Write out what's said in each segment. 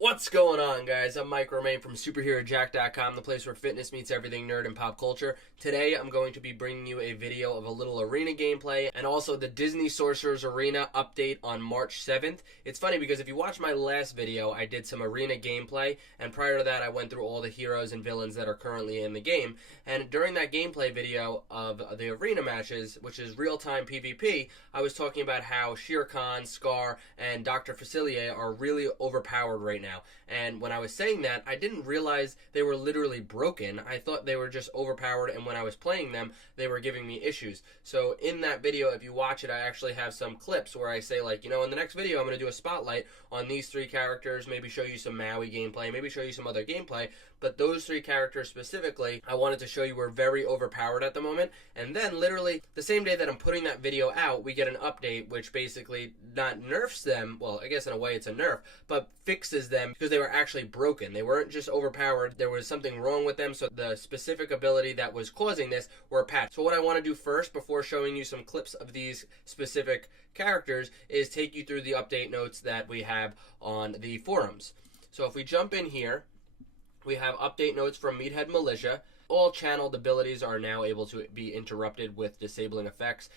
What's going on, guys? I'm Mike Romaine from SuperheroJack.com, the place where fitness meets everything nerd and pop culture. Today, I'm going to be bringing you a video of a little arena gameplay and also the Disney Sorcerer's Arena update on March 7th. It's funny because if you watch my last video, I did some arena gameplay, and prior to that, I went through all the heroes and villains that are currently in the game. And during that gameplay video of the arena matches, which is real-time PvP, I was talking about how Shere Khan, Scar, and Dr. Facilier are really overpowered right now. And when I was saying that, I didn't realize they were literally broken. I thought they were just overpowered, and when I was playing them, they were giving me issues. So in that video, if you watch it, I actually have some clips where I say, like, in the next video, I'm going to do a spotlight on these three characters, maybe show you some Maui gameplay, maybe show you some other gameplay, but those three characters specifically, I wanted to show you were very overpowered at the moment. And then literally the same day that I'm putting that video out, we get an update which basically not nerfs them, well, I guess in a way it's a nerf, but fixes them because they were actually broken. They weren't just overpowered, there was something wrong with them, so the specific ability that was causing this were patched. So what I want to do first, before showing you some clips of these specific characters, is take you through the update notes that we have on the forums. So if we jump in here, we have update notes from Meathead Militia. All channeled abilities are now able to be interrupted with disabling effects,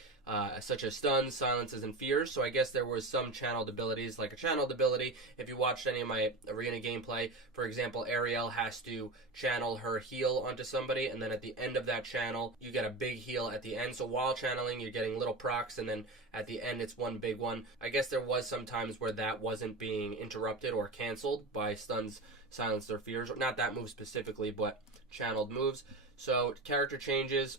such as stuns, silences, and fears. So I guess there was some channeled abilities, like a channeled ability. If you watched any of my arena gameplay, for example, Apparel has to channel her heal onto somebody, and then at the end of that channel, you get a big heal at the end. So while channeling, you're getting little procs, and then at the end, it's one big one. I guess there was some times where that wasn't being interrupted or canceled by stuns, silence, or fears. Not that move specifically, but channeled moves. So character changes.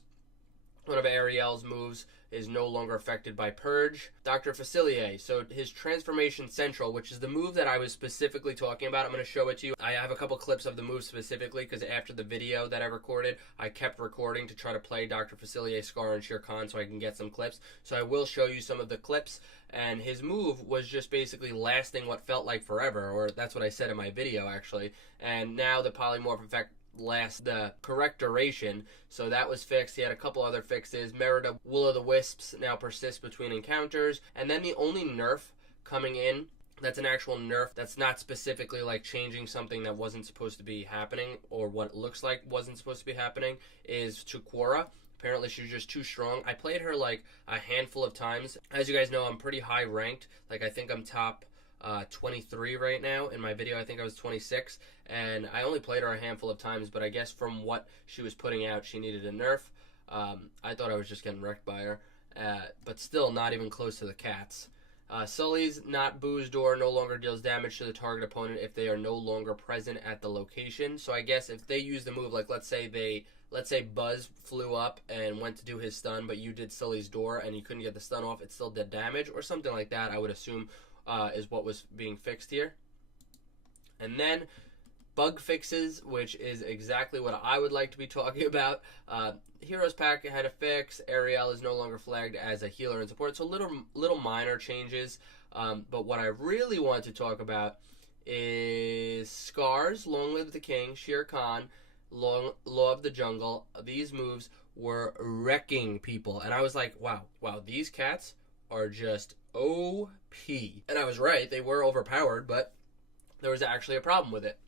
One of Ariel's moves is no longer affected by Purge. Dr. Facilier, so his Transformation Central, which is the move that I was specifically talking about. I'm going to show it to you. I have a couple clips of the move specifically because after the video that I recorded, I kept recording to try to play Dr. Facilier, Scar, and Shere Khan so I can get some clips. So I will show you some of the clips, and his move was just basically lasting what felt like forever, or that's what I said in my video actually. And now the polymorph effect last the correct duration, so that was fixed. He had a couple other fixes. Merida Will-o'-the-Wisps now persist between encounters, and then the only nerf coming in that's an actual nerf that's not specifically like changing something that wasn't supposed to be happening, or what it looks like wasn't supposed to be happening, is to Quora. Apparently she's just too strong. I played her like a handful of times. As you guys know, I'm pretty high ranked. Like I think I'm top 23 right now. In my video I think I was 26, and I only played her a handful of times, but I guess from what she was putting out, she needed a nerf. I thought I was just getting wrecked by her, but still not even close to the cats. Sully's Not Boo's Door no longer deals damage to the target opponent if they are no longer present at the location. So I guess if they use the move, like let's say Buzz flew up and went to do his stun, but you did Sully's Door and you couldn't get the stun off, it still did damage or something like that, I would assume is what was being fixed here. And then bug fixes, which is exactly what I would like to be talking about. Heroes Pack had a fix. Ariel is no longer flagged as a healer and support. So little minor changes. But what I really want to talk about is Scar's Long Live the King, Shere Khan, Law of the Jungle. These moves were wrecking people. And I was like, wow, these cats are just OP. And I was right, they were overpowered, but there was actually a problem with it.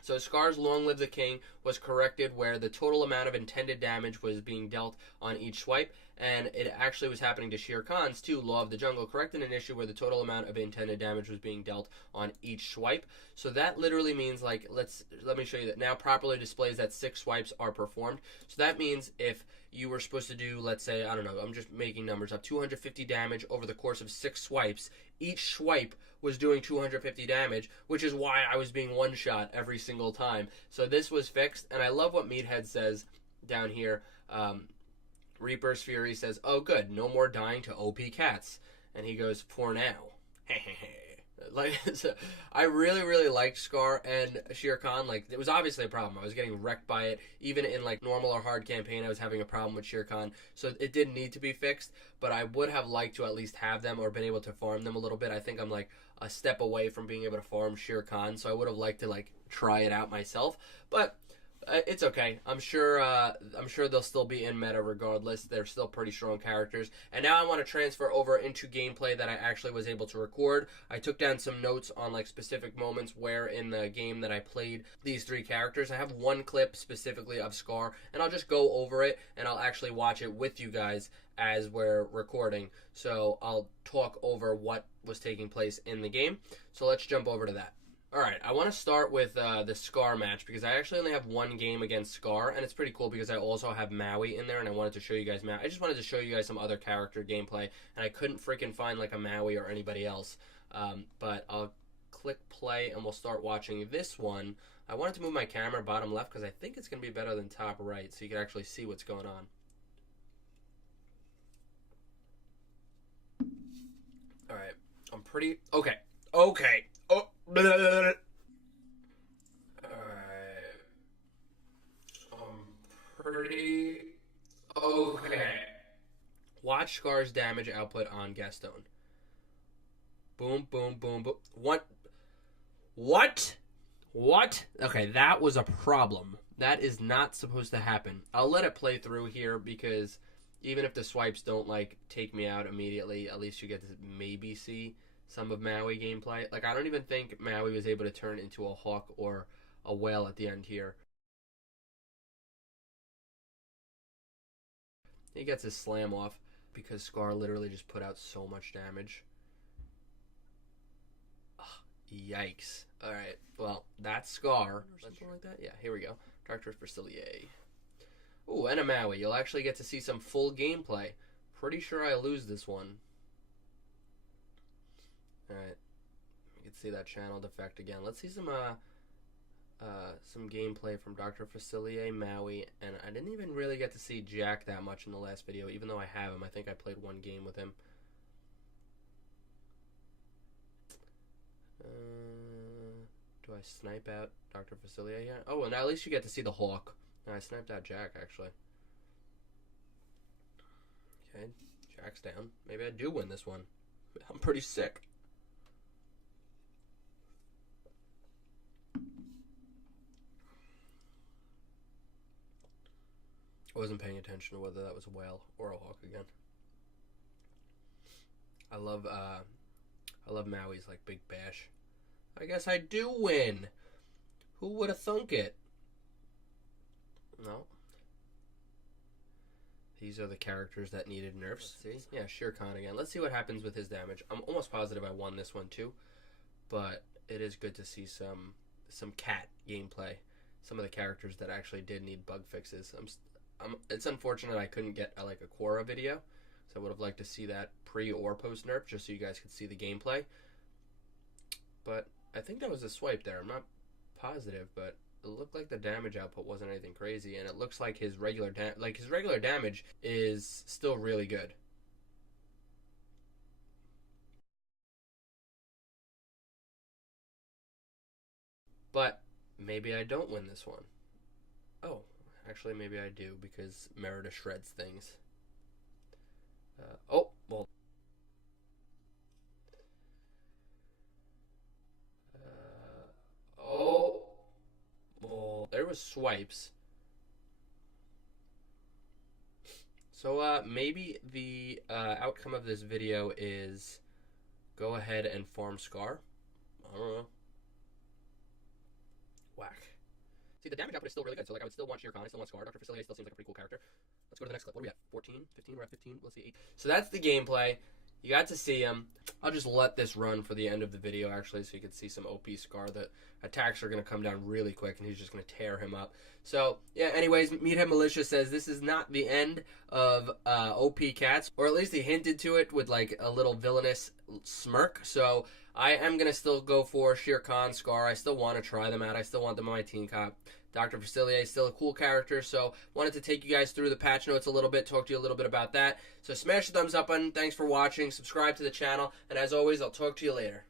So Scar's Long Live the King was corrected where the total amount of intended damage was being dealt on each swipe, and it actually was happening to Shere Khan's too. Law of the Jungle corrected an issue where the total amount of intended damage was being dealt on each swipe. So that literally means, like, let me show you that now properly displays that 6 swipes are performed. So that means if you were supposed to do, let's say, I don't know, I'm just making numbers up, 250 damage over the course of 6 swipes, each swipe was doing 250 damage, which is why I was being one-shot every single time. So this was fixed, and I love what Meathead says down here. Reaper's Fury says, oh good, no more dying to OP cats. And he goes, for now. Like, so I really liked Scar and Shere Khan. Like, it was obviously a problem. I was getting wrecked by it. Even in like normal or hard campaign, I was having a problem with Shere Khan. So it did need to be fixed, but I would have liked to at least have them or been able to farm them a little bit. I think I'm like a step away from being able to farm Shere Khan, so I would have liked to like try it out myself. But It's okay. I'm sure they'll still be in meta regardless. They're still pretty strong characters. And now I want to transfer over into gameplay that I actually was able to record. I took down some notes on like specific moments where in the game that I played these three characters. I have one clip specifically of Scar, and I'll just go over it and I'll actually watch it with you guys as we're recording. So I'll talk over what was taking place in the game. So let's jump over to that. Alright, I want to start with the Scar match because I actually only have one game against Scar, and it's pretty cool because I also have Maui in there, and I wanted to show you guys Maui. I just wanted to show you guys some other character gameplay, and I couldn't freaking find like a Maui or anybody else. But I'll click play, and we'll start watching this one. I wanted to move my camera bottom left because I think it's going to be better than top right, so you can actually see what's going on. Alright, I'm pretty... Okay. Oh... Alright. Pretty... Okay. Watch Scar's damage output on Gaston. Boom, boom, boom, boom. What? Okay, that was a problem. That is not supposed to happen. I'll let it play through here because even if the swipes don't, like, take me out immediately, at least you get to maybe see some of Maui gameplay. Like, I don't even think Maui was able to turn into a hawk or a whale at the end here. He gets his slam off because Scar literally just put out so much damage. Ugh, yikes. Alright, well, that's Scar. Something like that? Yeah, here we go. Dr. Facilier. Ooh, and a Maui. You'll actually get to see some full gameplay. Pretty sure I lose this one. Alright, you can see that channel defect again. Let's see some gameplay from Dr. Facilier, Maui, and I didn't even really get to see Jack that much in the last video, even though I have him. I think I played one game with him. Do I snipe out Dr. Facilier here? Oh, and at least you get to see the hawk. No, I sniped out Jack, actually. Okay, Jack's down. Maybe I do win this one. I'm pretty sick. I wasn't paying attention to whether that was a whale or a hawk again. I love Maui's like big bash. I guess I do win. Who would have thunk it? No. These are the characters that needed nerfs. See? Yeah, Shere Khan again. Let's see what happens with his damage. I'm almost positive I won this one too, but it is good to see some cat gameplay. Some of the characters that actually did need bug fixes. It's unfortunate I couldn't get like a Quora video, so I would have liked to see that pre or post nerf just so you guys could see the gameplay. But I think that was a swipe there. I'm not positive, but it looked like the damage output wasn't anything crazy, and it looks like his regular damage is still really good. But maybe I don't win this one. Oh, actually maybe I do because Merida shreds things. Oh, well. Oh. Well, there was swipes. So maybe the outcome of this video is go ahead and farm Scar. I don't know. Whack. See, the damage output is still really good, so like I would still want Shere Khan, I still want Scar. Dr. Facilier still seems like a pretty cool character. Let's go to the next clip. What are we at? 14? 15? We're at 15? Let's see, 8. So that's the gameplay. You got to see him. I'll just let this run for the end of the video, actually, so you can see some OP Scar. The attacks are going to come down really quick, and he's just going to tear him up. So, yeah, anyways, Meathead Militia says this is not the end of OP Cats, or at least he hinted to it with, like, a little villainous smirk. So I am going to still go for Shere Khan, Scar. I still want to try them out. I still want them on my team cop. Dr. Facilier is still a cool character, so wanted to take you guys through the patch notes a little bit, talk to you a little bit about that. So smash the thumbs up button. Thanks for watching. Subscribe to the channel. And as always, I'll talk to you later.